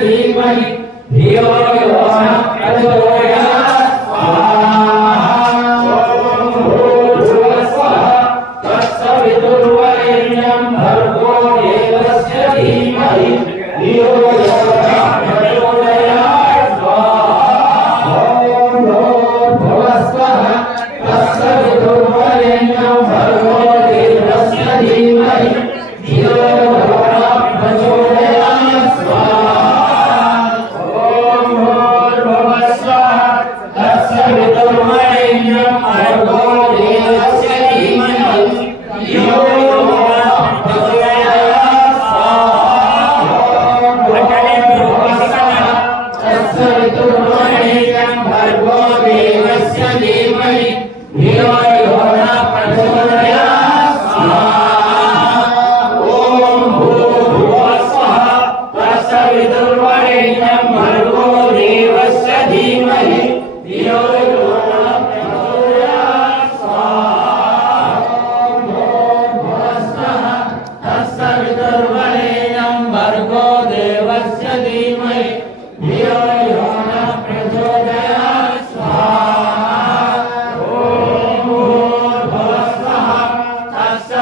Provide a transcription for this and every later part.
ధీమహి ధియో యో నః ప్రచోదయాత్ Thank you. சமயம் அகர்வோ தேவ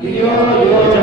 Yo, yo,